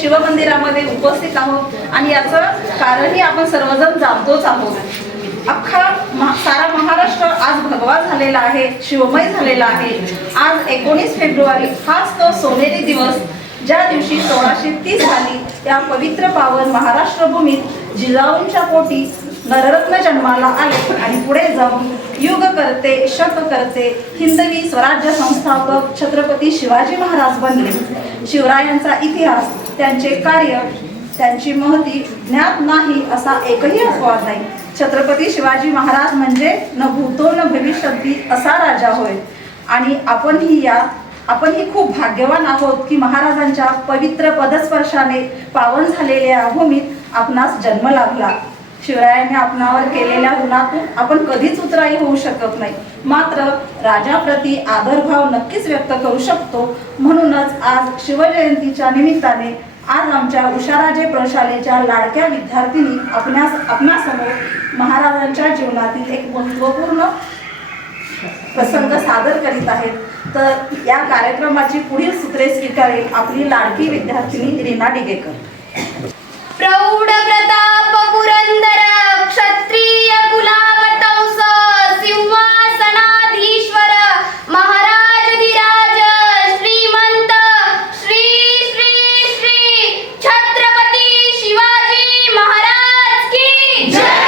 शिवमंदिरामध्ये उपस्थित आहोत आणि याचं कारणही आपण सर्वजण जाणतोच आहोत। अख्खा सारा महाराष्ट्र आज भगवा झालेला आहे, शिवमय झालेला आहे। आज 19 फेब्रुवारी हाच तो सोनेरी दिवस, ज्या दिवशी 1630 साली त्या पवित्र पावन महाराष्ट्र भूमीत जिजाऊंच्या पोटी नररत्न जन्माला आले आणि पुढे जाऊन युग करते शक करते हिंदवी स्वराज्य संस्थापक छत्रपती शिवाजी महाराज बनले। शिवरायांचा इतिहास, त्यांचे कार्य, त्यांची महती ज्ञात नाही असा एकही अपवाद नाही। छत्रपती शिवाजी महाराज म्हणजे न भूतो न भविष्यती असा राजा होय। आणि आपणही खूप भाग्यवान आहोत की महाराजांच्या पवित्र पदस्पर्शाने पावन झालेल्या भूमीत आपणास जन्म लाभला। शिवरायांनी आपणावर केलेल्या ऋणातून आपण कधीच उतराई होऊ शकत नाही, मात्र राजाप्रती आदरभाव नक्कीच व्यक्त करू शकतो। म्हणूनच आज शिवजयंतीच्या निमित्ताने आज आमच्या उषाराजे प्रशालेच्या लाडक्या विद्यार्थिनी आपणासमोर महाराजांच्या जीवनातील एक महत्त्वपूर्ण प्रसंग सादर करीत आहेत। तर या कार्यक्रमाची पुढील सूत्रे स्वीकारेल आपली लाडकी विद्यार्थिनी रीना डिगेकर। प्रौढ प्रताप पुरंदर क्षत्रिय कुलावतंस सिंहासनाधीश्वर महाराजाधिराज श्रीमंत श्री श्री श्री छत्रपती शिवाजी महाराज की जय।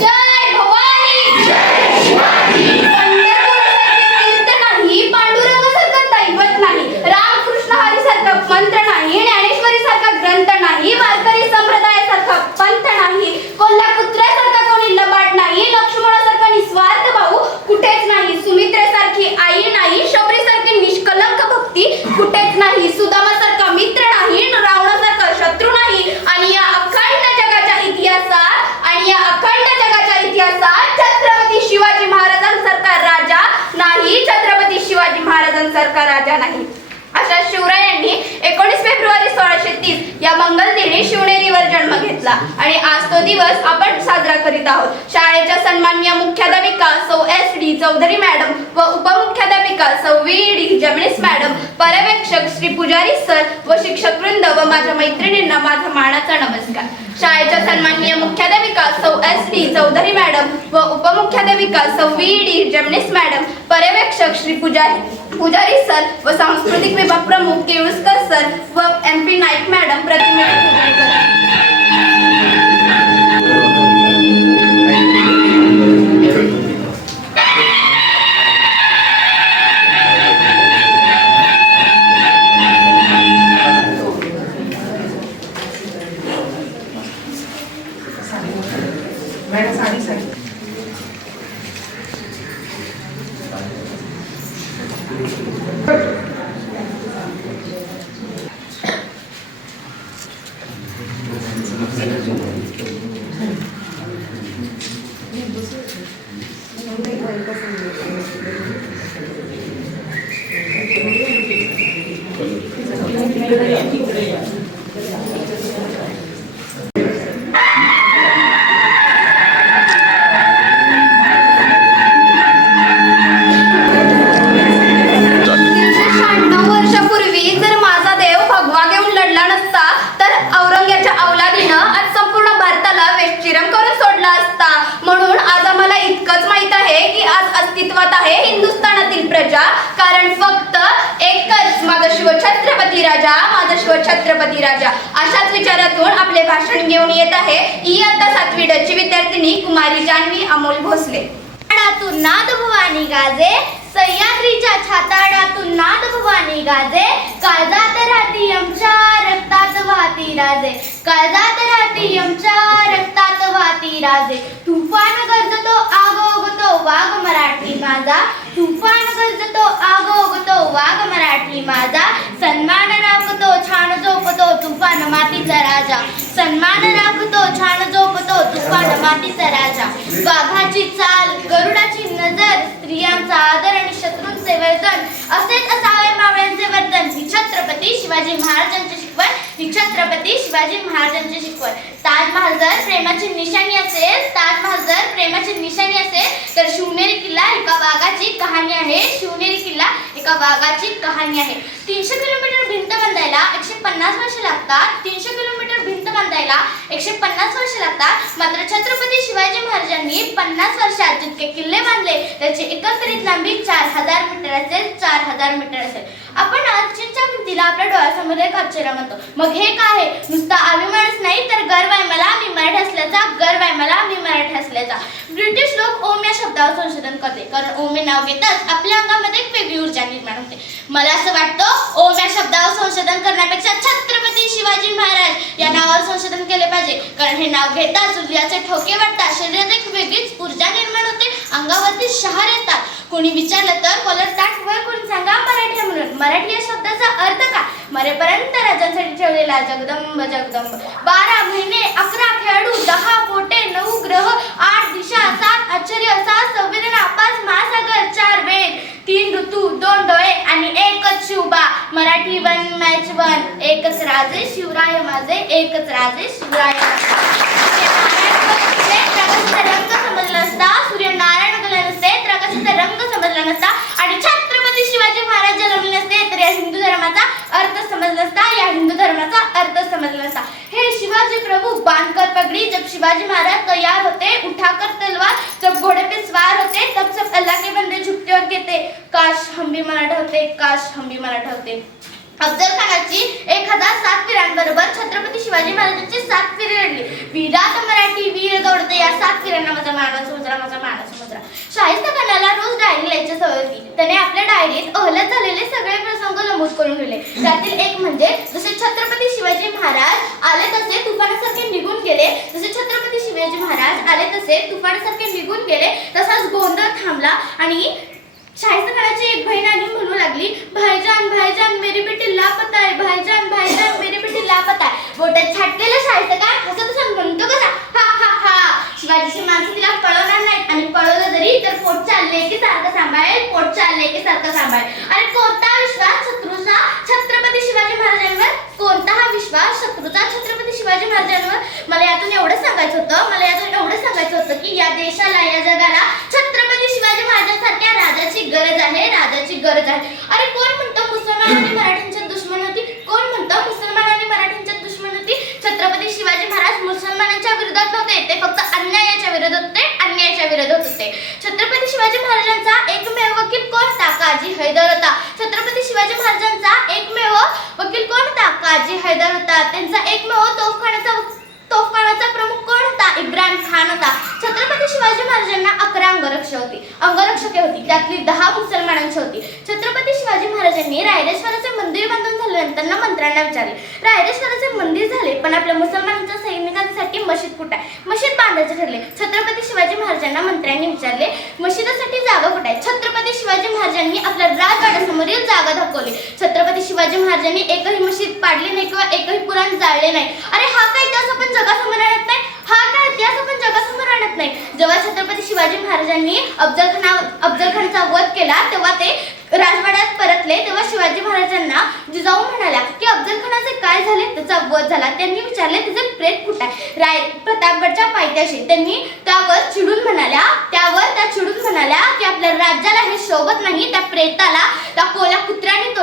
जय भवानी, जय शिवाजी। पंढरपूरसारखे तीर्थ नाही, पांडुरंगासारखं दैवत नाही, रामकृष्ण हरीसारखा मंत्र नाही, ज्ञानेश्वरीसारखा ग्रंथ नाही, वारकरी संप्रदायासारखा पंथ नाही, कोल्हापुत्रासारखा कोणी लबाड नाही, लक्ष्मणासारखा निस्वार्थ भाऊ कुठेच नाही, सुमित्रेसारखी आई नाही, शबरीसारखी निष्कलंक भक्ती कुठेच नाही, सुदामासारखा मित्र नाही, रावणासारखा शत्रू नाही। आणि या अखंड जगाच्या इतिहासात छत्रपती शिवाजी महाराजांसारखा राजा नाही, छत्रपती शिवाजी महाराजांसारखा राजा नाही। अशा शिवरायांनी 19 फेब्रुवारी 1630 या मंगल दिनी शिवनेरीवर जन्म घेतला आणि आज तो दिवस आपण साजरा करीत आहोत। शाळेच्या सन्माननीय मुख्याध्यापिका सौ S.D. चौधरी मॅडम व उपमुख्याध्यापिका सौ V.D. जमनीस मॅडम, पर्यवेक्षक श्री पुजारी सर व शिक्षक वृंद व माझ्या मैत्रिणींना माझा मानाचा नमस्कार। शाळेच्या सन्माननीय मुख्याध्यापिका सौ S.D. चौधरी मॅडम व उपमुख्याध्यापिका सौ V.D. जमनीस मॅडम, पर्यवेक्षक श्री पुजारी सर व सांस्कृतिक विभाग प्रमुख केळुसकर सर व MP नाईक मॅडम प्रतिमेची पूजन करा। कारण फक्त एकच छत्रपती राजा, माझा शिवछत्रपती राजा अशाच विचारातून आपले भाषण घेऊन येत आहे इयत्ता 7वी ड ची विद्यार्थिनी कुमारी जान्हवी अमोल भोसले. छाताडातून नाद भवानी गाजे, सह्याद्रीच्या छाताडातून नाद भवानी गाजे, काळजात राहती आमच्या रक्तात वाहती राजे, काळजात राहती आमच्या रक्तात वाहती राजे. तुफान गरजतो आगोगतो वाघ मराठी माझा, तुफान गरजतो आगोगतो वाघ मराठी माझा, सन्मान राखतो छान झोपतो तुफान मातीचा राजा, सन्मान राखतो छान झोपतो तुफान मातीचा राजा. वाघाची चाल गरुडाची नजर, स्त्रियांचा आदर आणि शत्रूंचे वर्तन, असेच असावे मावळ्यांचे वर्तन. ही छत्रपती शिवाजी महाराजांची शिकवण, ही छत्रपती शिवाजी महाराजांची शिकवण. ताजमहाल जर प्रेमाची निशाणी असेल, ताजमहाल जर प्रेमाची निशाणी असेल तर शिवनेरी किल्ला एका वाघाची कहाणी आहे, शिवनेरी किल्ला एका वाघाची कहाणी आहे. 300 किलोमीटर भिंत बांधायला 150 वर्ष लागतात, 300 किलोमीटर भिंत बांधायला 150 वर्ष लागतात. मात्र छत्रपती शिवाजी महाराजांनी 50 वर्षात जितके किल्ले बांधले त्याची एकत्रित लांबी 4000 मीटर असेल, 4000 मीटर असेल. आपण आज चीनच्या भिंतीला आपल्या डोळ्यासमोर एक आश्चर्य म्हणतो. मग हे काय आहे? नुसता अभिमानच नाही तर गर्व आहे मला मी मराठी असल्याचा, गर्व आहे मला मी मराठी असल्याचा. ब्रिटिश लोक ओम या शब्दावर संशोधन करते, कारण ओम हे नाव घेताच आपल्या अंगामध्ये एक वेगळी ऊर्जा निर्माण होते. मला असं वाटतं ओम या शब्दावर संशोधन करण्यापेक्षा छत्रपती शिवाजी महाराज या नावावर संशोधन केले पाहिजे, कारण हे नाव घेताच हृदयाचे ठोके वाटतात, शरीरात एक वेगळीच ऊर्जा निर्माण होते, अंगावरती शहर येतात. कोणी विचारलं तर बोलत ताट वर कोणी सांगा मराठी म्हणून. मराठी या शब्दाचा अर्थ काय? मरेपर्यंत राजांसाठी ठेवलेला जगदंब जगदंब. 12 महिने 11 खेळाडू 10 पोटे 9 ग्रह 8 दिशा 7 आश्चर्य 7 संवेदना 5 महासागर 4 वेद 3 ऋतू 2 डोळे आणि एकच Shivba. Marathi one match one. एकच राजे शिवराय माझे, एकच राजे शिवराय रंग समजला नसता, सूर्यनारायण गले नसते तर आकाशाचा रंग समजला नसता आणि छत्रपती शिवाजी महाराज जन्मले नसते तर या हिंदू धर्माचा अर्थ समजला नसता, या हिंदू धर्माचा अर्थ समजला नसता. हे शिवाजी प्रभु बांधकर पगड़ी जब शिवाजी महाराज तैयार होते, उठाकर तलवार जब घोड़े पे सवार होते तब सब अल्लाह के बंदे झुकते और कहते काश हम भी मराठा होते, काश हम भी मराठा होते. अफजल खानाची 1007 वीरांबरोबर छत्रपती शिवाजी महाराजांची 7 फेरी लढली. वीरात मराठी वीर दौडते या 7 फेऱ्यांना माझा मानस मुजरा, माझा मानस मुजरा. शाहिस्ता खानाला रोज डायरी लिहायची सवय होती. त्याने आपल्या डायरीत अहलत झालेले सगळे प्रसंग नमूद करून ठेवले. त्यातील एक म्हणजे जसे छत्रपती शिवाजी महाराज आले तसे तुफानासारखे निघून गेले, जसे छत्रपती शिवाजी महाराज आले तसे तुफानासारखे निघून गेले, तसाच गोंधळ थांबला आणि शाहिस्ता खानाची एक बहीण आली म्हणू लागली भाईजान भाईजान मेरी बेटी लापता है, भाईजान भाईजान मेरी बेटी लापता है. बोटात छाटलेलं शाहिस्ता खान असं तसं म्हणतो कसा हा हा हा. शिवाजीची माणसं तिला पळवणार नाहीत आणि पळवलं जरी तर पोट चालले की सारखं सांभाळेल, पोट चालले की सारखं सांभाळेल. अरे कोणता विश्वास शत्रूचा छत्रपती शिवाजी महाराजांवर, कोणता विश्वास शत्रूचा छत्रपती शिवाजी महाराजांवर. मला यातून एवढं सांगायचं होतं, मला यातून एवढं सांगायचं होतं की या देशाला या जगाला छत्रपती शिवाजी महाराजांसारख्या राजाची गरज आहे, राजाची गरज आहे. अरे कोण म्हणतं मुसलमानांनी मराठ्यांच्या दुश्मन होती, कोण म्हणतं मुसलमानांनी मराठ्यांच्या दुश्मन होती. छत्रपती शिवाजी महाराज मुसलमानांच्या विरोधात नव्हते, ते फक्त अन्यायाच्या विरोधात होते, अन्यायाच्या विरोधात होते. छत्रपती शिवाजी महाराजांचा एकमेव वकील कोण होता? काजी हैदर होता. छत्रपती शिवाजी महाराजांचा एकमेव वकील कोण होता? काजी हैदर होता. त्यांचा एकमेव तोफखानाचा प्रमुख कोण होता? इब्राहिम खान होता. छत्रपती शिवाजी महाराजांना 11 अंगरक्षके होती, त्यातली 10 मुसलमानांची होती. छत्रपती शिवाजी महाराजांनी रायरेश्वराचे मंदिर बांधून झाल्यानंतर मंत्र्यांना विचारले रायरेश्वराचे मंदिर झाले पण आपल्या मुसलमानांच्या सैनिकांसाठी मशीद कुठे आहे? मशीद बांधायचे ठरले. छत्रपती शिवाजी महाराजांना मंत्र्यांनी विचारले मशिदीसाठी जागा कुठे आहे? छत्रपती शिवाजी महाराजांनी आपल्या राजवाड्यासमोरील जागा दाखवली. छत्रपती शिवाजी महाराजांनी एकही मशीद पाडली नाही किंवा एकही पुराण जाळले नाही. अरे हा काय इतिहास आपण जगासमोर आणत नाही, हा काय इतिहास आपण जगासमोर आणत नाही. जेव्हा छत्रपती शिवाजी महाराजांनी अफजल खानचा वध केला तेव्हा ते राजवाड्यात परतले, तेव्हा शिवाजी महाराजांना जिजाऊ म्हणाल्या की अफजल खानाचे काय झाले? त्याचा वध झाला. त्यांनी विचारले त्याचे प्रेत कुठे आहे? प्रतापगडच्या पायथ्याशी. त्यांनी त्यावर त्या चिडून म्हणाल्या की आपल्या राज्याला हे शोभत नाही, त्या प्रेताला त्या कोल्या कुत्र्याने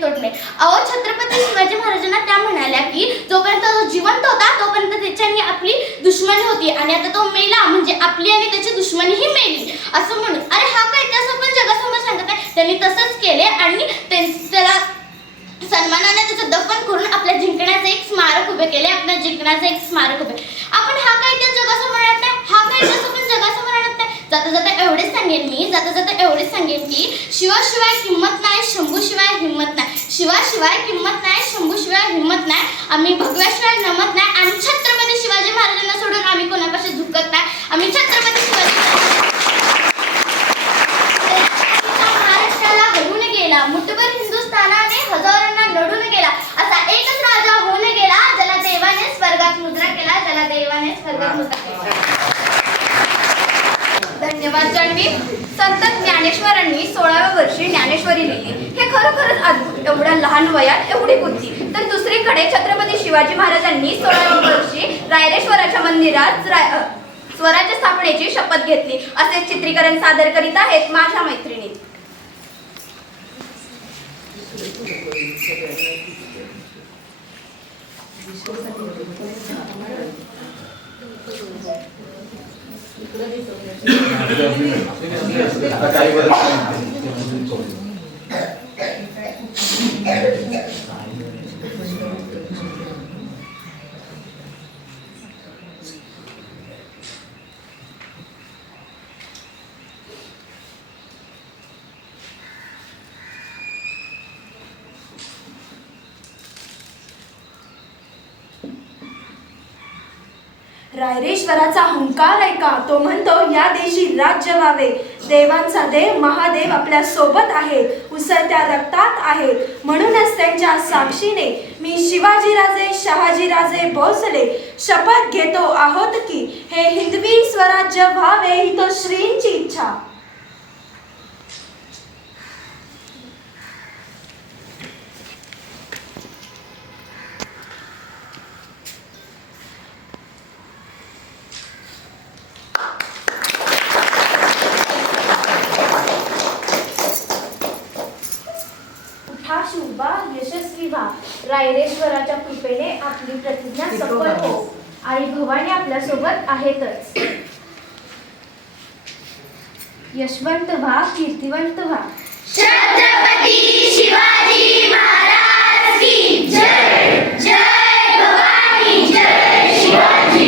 तोडणे. अहो छत्रपती शिवाजी महाराजांना त्या म्हणाल्या की जोपर्यंत तो जिवंत होता तोपर्यंत त्याच्यानी आपली दुश्मनी होती आणि आता तो मेला म्हणजे आपली आणि त्याची दुश्मनीही मेली असं म्हणून. अरे हा काय इतिहास आपण जगासमोर सांगत आहे. त्यांनी तसंच केले आणि त्याला सन्मानाने त्याचं दफन करून आपल्या जिंकण्याचं एक स्मारक उभे केले, आपल्या जिंकण्याचं एक स्मारक उभे. आपण हा काही त्या जगासमोर आणत नाही, हा काही आपण जगासमोर आणत नाही. जाता जाता एवढेच सांगेन मी, जाता जाता एवढेच सांगेन की शिवाशिवाय किंमत नाही, शंभूशिवाय हिंमत नाही. शिवाशिवाय किंमत नाही, शंभूशिवाय हिंमत नाही. आम्ही भगव्याशिवाय नमत नाही आणि छत्रपती शिवाजी महाराजांना सोडून आम्ही कोणापाशी झुकत नाही. आम्ही छत्रपती शिवाजी महाराष्ट्राला हरवून गेला, मुठभर हिंदुस्थानाने हजारांना लढून गेला, असा एकच राजा होऊन गेला, ज्याला देवाने स्वर्गात मुद्रा केला, ज्याला देवाने स्वर्गात मुद्रा केला. धन्यवाद जान्हवी. संत ज्ञानेश्वरांनी 16व्या वर्षी ज्ञानेश्वरी लिहिली. हे खरोखरच अद्भुत. एवढ्या लहान वयात एवढी बुद्धी. तर दुसरीकडे छत्रपती शिवाजी महाराजांनी 16व्या वर्षी रायरेश्वराच्या मंदिरात स्वराज्य स्थापनेची शपथ घेतली. असे चित्रीकरण सादर करीत आहेत माझ्या मैत्रिणी. रायरेश्वराचा हुंकार ऐका, तो म्हणतो या देशी राज्य व्हावे. देवांचा देव महादेव आपल्या सोबत आहे, उसळत्या रक्तात आहे. म्हणूनच त्यांच्या साक्षीने मी शिवाजीराजे शहाजीराजे भोसले शपथ घेतो आहोत की हे हिंदवी स्वराज्य व्हावे ही तो श्रींची इच्छा. शुभा यशस्वी व्हा. रायरेश्वराच्या कृपेने आपली प्रतिज्ञा सफल हो. आई भवानी आपल्या सोबत आहेतच. यशवंत व्हा, कीर्तिवंत व्हा. छत्रपती शिवाजी महाराज की जय. जय भवानी, जय शिवाजी.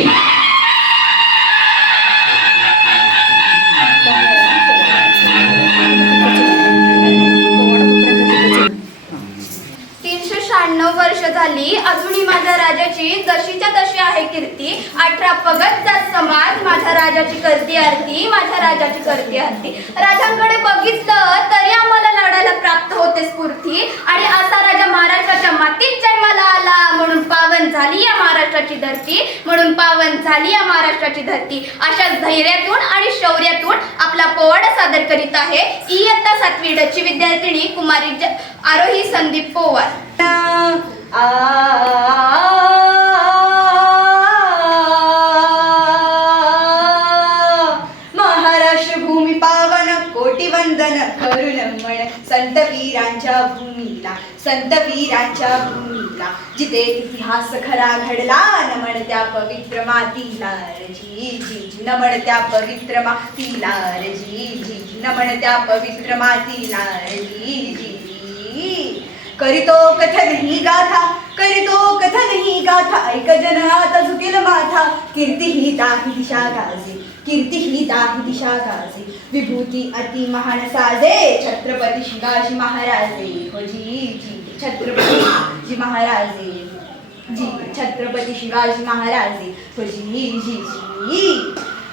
396 वर्ष झाली अजूनही माझ्या राजाची जशीच्या तशी आहे कीर्ती. 18 पगतचा समाज माझ्या राजाची करती आरती, माझ्या राजाची करती आरती. राजांकडे बघितलं तरी आम्हाला लढायला प्राप्त होते स्फूर्ती. आणि असा राजा महाराष्ट्राच्या मातीत जन्माला आला, म्हणून पावन झाली या महाराष्ट्राची धरती, म्हणून पावन झाली या महाराष्ट्राची धरती. अशा धैर्यातून आणि शौर्यातून आपला पोवाडा सादर करीत आहे इयत्ता 7वी ड ची विद्यार्थिनी कुमारी आरोही संदीप पोवार. महाराष्ट्र भूमी पावन कोटी वंदन करून म्हण संत वीरांच्या भूमीला, संत वीरांच्या भूमीला. जिथे इतिहास खरा घडला नमन त्या पवित्र मातीला जी जी, नमन त्या पवित्र मातीला जी जी, नमन त्या पवित्र मातीला जी जी. करीतो कथन ही गाथा, करीतो कथन ही गाथा, ऐक जन आता झुकेल माथा. कीर्ती ही दाही दिशा गाजे, कीर्ती ही दाही दिशा गाजे. विभूती अति महान साजे छत्रपती शिवाजी महाराजे हो जी जी. छत्रपती शिवाजी महाराजे जी, छत्रपती शिवाजी महाराजे हो जी जी जी.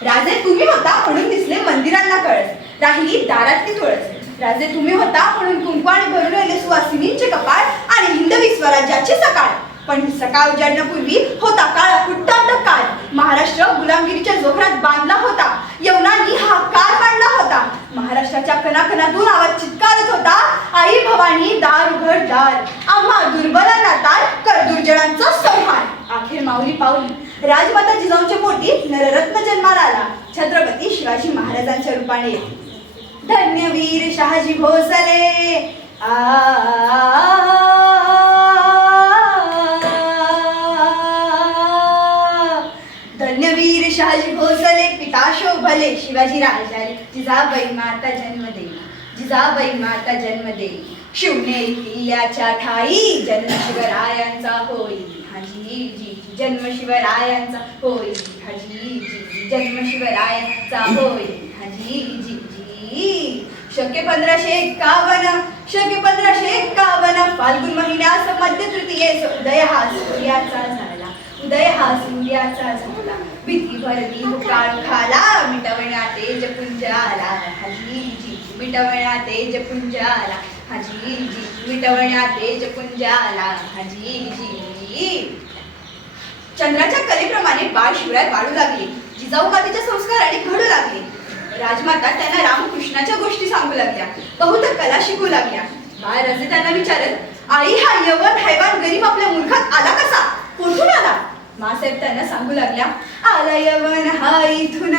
राजे तुम्ही होता म्हणून दिसले मंदिरांना कळस, राहिली दारातली तुळस. राजे तुम्ही होता म्हणून कुंकवाने भरून राहिले सुवासिनींचे कपाळ आणि हिंदवी स्वराज्याची सकाळ. पण ही सकाळ उजाडण्यापूर्वी होता काळ कुट्टांत काळ. महाराष्ट्र गुलामगिरीच्या जोखरात बांधला होता, यवनांनी हा काळ मांडला होता. महाराष्ट्राच्या कणाकणातून आवाज चित्कारत होता, आई भवानी दार उघड दार, आम्हा दुर्बलांना तार कर दुर्जनांचा संहार. अखेर माऊली पावली राजमाता जिजाऊंच्या पोटी नररत्न जन्माला आला, छत्रपती शिवाजी महाराजांच्या रूपाने. धन्यवीर शहाजी भोसले धन्यवीर शहाजी भोसले पिता शोभले शिवाजी राजाले. जिजाबाई माता जन्म देई, जिजाबाई माता जन्म देई शिवनेरी किल्ल्याच्या ठाई जन्म शिवरायांचा होई हाजी जी जन्म शिवरायांचा होई हाजी जी जन्म शिवरायांचा होई हाजी जी शके 1551 फाल्गुन महिन्यास मध्य तृतीयेस उदय हा सूर्याचा झाला भीतीभर काळोखाला मिटवण्या तेज पुंजाला हाजी जी मिटवण्या तेज पुंजाला हाजी जी मिटवण्या तेज पुंजाला हाजी जी चंद्राच्या कलेप्रमाणे बाळ शिवराय वाढू लागले जिजाऊ मातेच्या संस्काराने घडू लागले राजमाता त्यांना रामकृष्णाच्या गोष्टी सांगू लागल्या बहुत कला शिकू लागल्या बाळ रजे त्यांना विचारत आई हा यवन हैवान गरीब आपल्या मुलखात आला कसा कुठून आला मासाहेब त्यांना सांगू लागल्या आला यवन हा इथून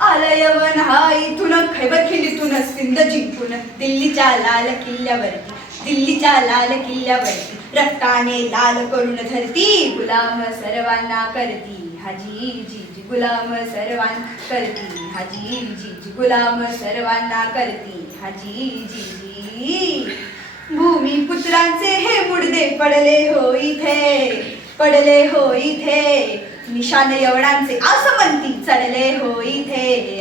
आला यवन हा इथून खैबर खिंडीतून सिंध जिंकून दिल्लीच्या लाल किल्ल्यावरती रक्ताने लाल करून धरती गुलाम सर्वांना करती हाजी जी गुलाम सर्वांना करती हाजी जी गुलाम सर्वांना करती हाजी जी भूमिपुत्रांचे हे मुडदे पडले हो इथे निशान यवनांचे आसमंती चढले हो इथे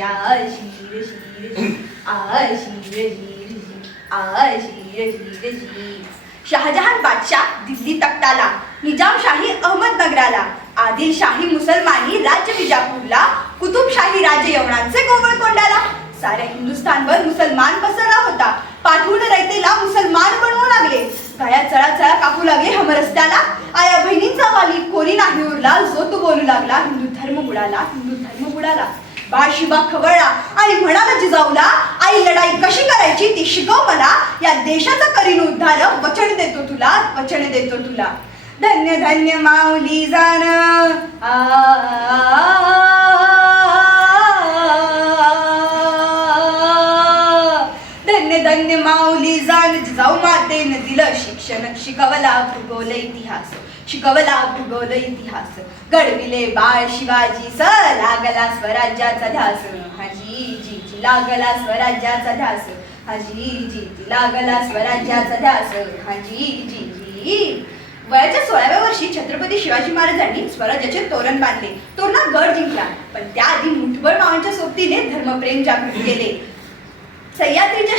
शहाजहान बादशाह दिल्ली तख्ताला निजामशाही अहमदनगराला आदिलशाही मुसलमानी राज्य विजापूरला कुतुबशाही राजे यवनांचे गोवळ कोंडाला साऱ्या हिंदुस्थानवर मुसलमान पसरला होता पाठवून रयतेला मुसलमान बनवू लागले गाया चळा कापू लागले हमरस्त्याला आया बहिणींचा वाली कोणी नाही उरला जो तो बोलू लागला हिंदू धर्म बुडाला बाळ शिवा खवळला आणि म्हणाला जिजाऊला आई लढाई कशी करायची ती शिकव मला या देशाचा करीन उद्धार वचन देतो तुला धन्य धन्य माऊली जान धन्य माऊली जाण जिजाऊ मातेनं दिलं शिक्षण शिकवला भूगोल इतिहास घडविले बाळ शिवाजी स लागला स्वराज्याचा ध्यास हाजी जी लागला स्वराज्याचा ध्यास हाजी जी लागला स्वराज्याचा ध्यास हाजी जी वयाच्या 16व्या वर्षी छत्रपती शिवाजी महाराजांनी स्वराज्याचे तोरण बांधले तोरणा गड जिंकला पण त्याआधी मुठभर मावांच्या सोबतीने धर्मप्रेम जागृत केले सह्याद्रीच्या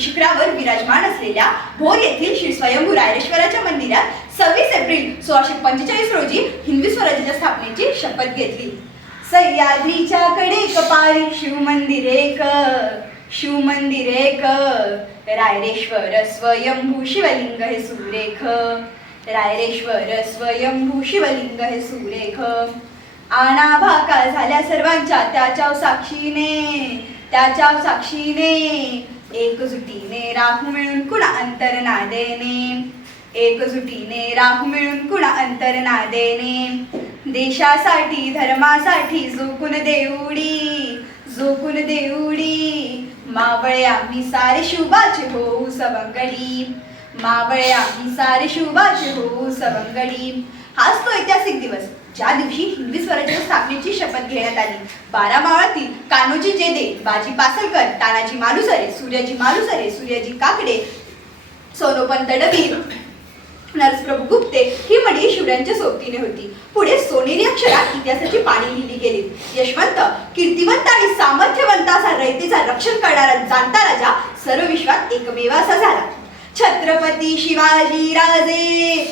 शिखरावर विराजमान असलेल्या भोर येथील श्री स्वयंभू रायरेश्वराच्या मंदिरात 26 एप्रिल 1645 रोजी हिंदवी स्वराज्याच्या स्थापनेची शपथ घेतली सह्याद्रीच्या कडेक पारी शिवमंदिर एक रायरेश्वर स्वयंभू शिवलिंग हे सुरेख आणाभाका झाल्या सर्वांच्या त्याच्या साक्षीने एकजुटीने राहू मिळून कुणा अंतर ना देणे देशासाठी धर्मासाठी झोकून देऊडी मावळे आम्ही सारे शुभाचे होऊ सवंगडी हाच तो ऐतिहासिक दिवस ज्या दिवशी हिंदवी स्वराज्याच्या स्थापनेची शपथ घेण्यात आली 12 मावळातील कान्होजी जेदे बाजी पासलकर तानाजी मालुसरे सूर्याजी काकडे सोनोपंत डबी नरसप्रभू गुप्ते ही मंडळी शिवरायांच्या सोबतीने होती पुढे सोनेरी अक्षरात इतिहासाची पाणी लिहिली गेली यशवंत कीर्तिवंत आणि सामर्थ्यवंत असा रयतेचा रक्षण करणारा जाणता राजा सर्व विश्वात एकमेव असा झाला छत्रपती शिवाजी राजे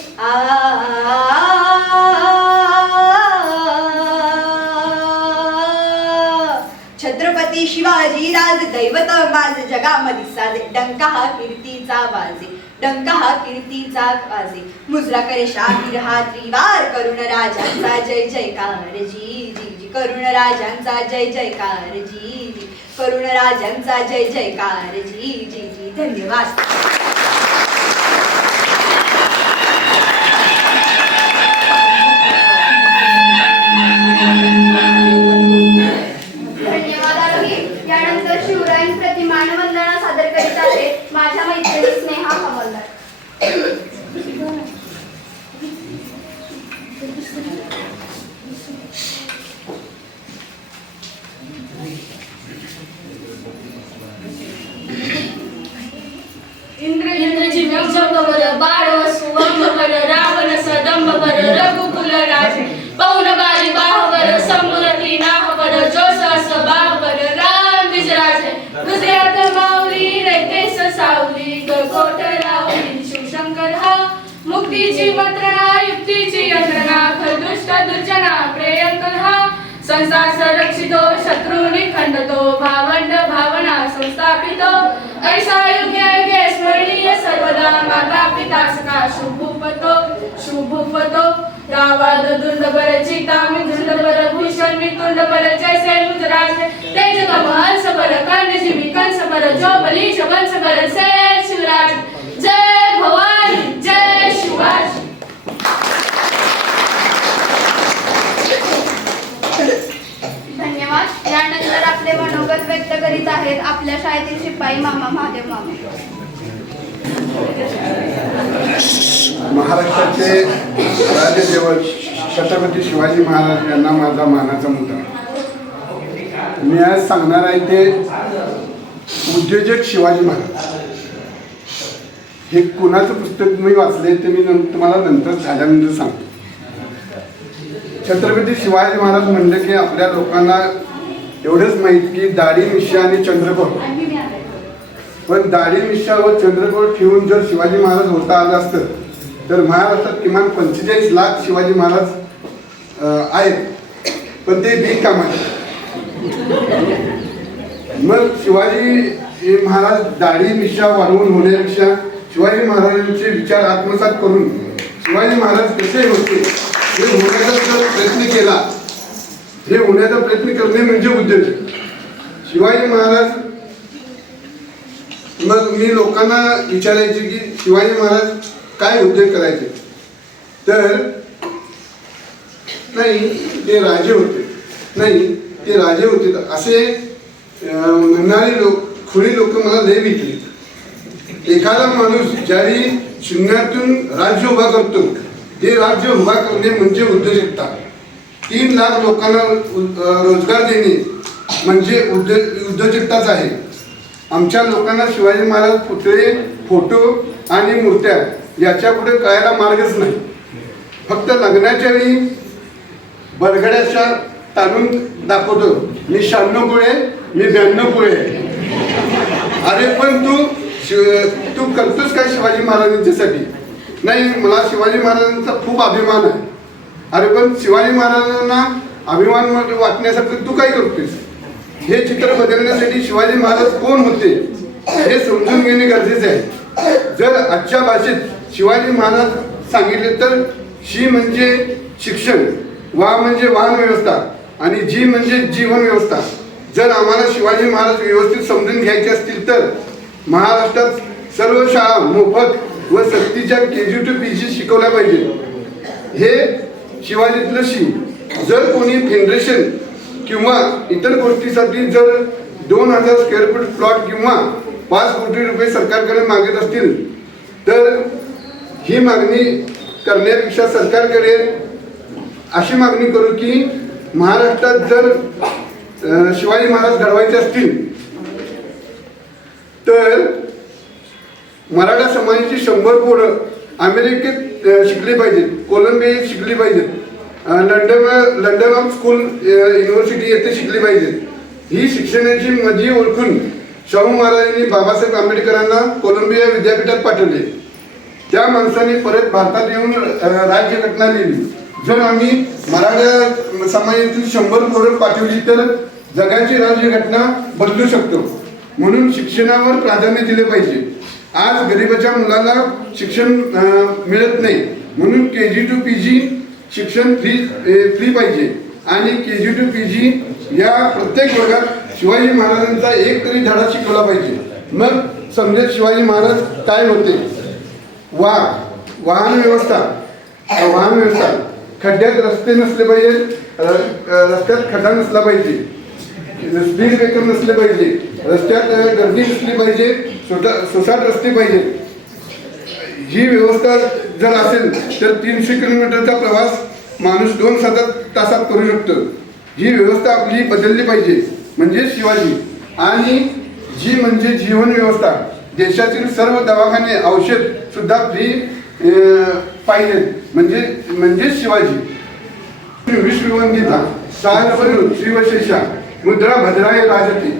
छत्रपती शिवाजी राजे दैवत माझे जगामध्ये साजे डंका हा कीर्तीचा वाजे मुजरा करे शाहीर हा त्रिवार करुण राजांचा जय जयकार जी करुण राजांचा जय जयकार जी करुण राजांचा जय जयकार जी धन्यवाद यानंतर शिवरायांप्रती मानवंदना सादर करीत आहे माझ्या मैत्रिणी स्नेहा हवालदार शिवराज पौन बारी बाहुबर समृद्धी नाहबर जोस बाहुबर राम विजराज गुजरात माऊली रैतेस सावली गगोट लावली शिवशंकर हा मुक्तीची मंत्रणा युक्तीची यंत्रणा खरदुष्ट दुर्जना प्रियंकर हा संसार संरक्षितो शत्रुनी खंडतो भावंड भावना संस्थापितो ऐसा युगे युगे स्मरणीय सर्वदा माता पिता सखा शुभुपतो गावाद दुंड बर चिता मिथुंड बर भूषण मिथुंड बर जैसे मुजराज तेज हंस बर कर्ण जीवी कंस बर जो बली वंश बर से शिवराज जय भवानी जय शिवाजी. धन्यवाद. यानंतर आपले मनोगत व्यक्त करीत आहेत आपल्या शाळेतील शिपाई मामा महादेव मामा. महाराष्ट्राचे राजदैवत छत्रपती शिवाजी महाराज यांना माझा मानाचा मुद्दा. मी आज सांगणार आहे ते उद्योजक शिवाजी महाराज. हे कुणाचं पुस्तक मी वाचले ते मी तुम्हाला नंतर झाल्यानंतर सांगतो. छत्रपती शिवाजी महाराज म्हणले की आपल्या लोकांना एवढंच माहीत की दाढी मिशा आणि चंद्रकोर, पण दाढी मिशा व चंद्रकोर ठेवून जर शिवाजी महाराज होता आलं असतं तर महाराष्ट्रात किमान 45 लाख शिवाजी महाराज आहेत, पण ते बिनकामाचे. मग शिवाजी महाराज दाढी मिशा वाढवून होण्यापेक्षा शिवाजी महाराजांचे विचार आत्मसात करून शिवाजी महाराज कसे होते हे होण्याचा जर प्रयत्न केला, हे होण्याचा प्रयत्न करणे म्हणजे उद्योजक. शिवाजी महाराज, मग मी लोकांना विचारायचे की शिवाजी महाराज काय उद्योग करायचे, तर नाही ते राजे होते, नाही ते राजे होते असे म्हणणारे खुळी लोक मला लय विकले. एखादा माणूस ज्यावेळी शून्यातून राज्य उभा करतो ते राज्य उभा करणे म्हणजे उद्योजकता. 3 लाख लोकांना रोजगार देणे म्हणजे उद्योजकताच आहे. आमच्या लोकांना शिवाजी महाराज पुतळे, फोटो आणि मूर्त्या याच्या पुढे कळायला मार्गच नाही. फक्त लग्नाच्या वेळी बरगड्याच्या ताणून दाखवतो, मी 96 पुळे, मी 92 पुळे. अरे पण तू करतोस काय शिवाजी महाराजांच्यासाठी? नाही, मला शिवाजी महाराजांचा खूप अभिमान आहे. अरे पण शिवाजी महाराजांना अभिमान वाटण्यासाठी तू काय करतोस? हे चित्र बदलण्यासाठी शिवाजी महाराज कोण होते हे समजून घेणे गरजेचे आहे. जर आजच्या भाषेत शिवाजी महाराज सांगितले तर शी म्हणजे शिक्षण, वा म्हणजे वाहन व्यवस्था आणि जी म्हणजे जीवन व्यवस्था. जर आम्हाला शिवाजी महाराज व्यवस्थित समजून घ्यायचे असतील तर महाराष्ट्रात सर्व शाळा मोफत व सक्तीच्या KG to PG शिकवल्या पाहिजे. हे शिवाजीतलं शी. जर कोणी फेडरेशन किंवा इतर गोष्टीसाठी जर 2000 स्क्वेअर फूट प्लॉट किंवा 5 कोटी रुपये सरकारकडे मागत असतील तर ही मागणी करण्यापेक्षा सरकारकडे अशी मागणी करू की महाराष्ट्रात जर शिवाजी महाराज घडवायचे असतील तर मराठा समाजाची 100 पोरं अमेरिकेत शिकली पाहिजेत, कोलंबियात शिकली पाहिजेत, लंडन स्कूल युनिव्हर्सिटी येथे शिकली पाहिजेत. ही शिक्षणाची मजी ओळखून शाहू महाराजांनी बाबासाहेब आंबेडकरांना कोलंबिया विद्यापीठात पाठवले. त्या माणसाने परत भारतात येऊन राज्यघटना लिहिली. जर आम्ही मराठा समाजातील 100 पोरं पाठवली तर जगाची राज्यघटना बदलू शकतो. म्हणून शिक्षणावर प्राधान्य दिले पाहिजे. आज गरिबाच्या मुलाला शिक्षण मिळत नाही, म्हणून KG to PG शिक्षण फ्री पाहिजे आणि KG to PG या प्रत्येक वर्गात शिवाजी महाराजांचा एक तरी धडा शिकवला पाहिजे. मग समजेल शिवाजी महाराज काय होते. वाहन व्यवस्था, खड्ड्यात रस्ते नसले पाहिजे, रस्त्यात खड्डा नसला पाहिजे, स्पीड ब्रेकर नसले पाहिजे, रस्त्यात गर्दी नसली पाहिजे, सुसाट रस्ते पाहिजे. ही व्यवस्था जर असेल तर 300 किलोमीटरचा प्रवास माणूस 2 तासात करू शकतो. ही व्यवस्था आपली बदलली पाहिजे म्हणजे शिवाजी. आणि जी म्हणजे जीवन व्यवस्था. देशातील सर्व दवाखाने, औषध सुद्धा फ्री पाहिजेत म्हणजे शिवाजी. विश्ववंदिता सानपरू श्रीवशेषा मुद्रा भद्राय राजते.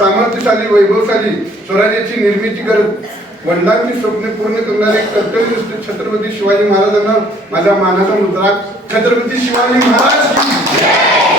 सामर्थ्यशाली वैभवशाली स्वराज्याची निर्मिती करत वडिलांची स्वप्ने पूर्ण करणारे कर्तव्यनिष्ठ छत्रपती शिवाजी महाराजांना माझा मानाचा मुद्रा. छत्रपती शिवाजी महाराज.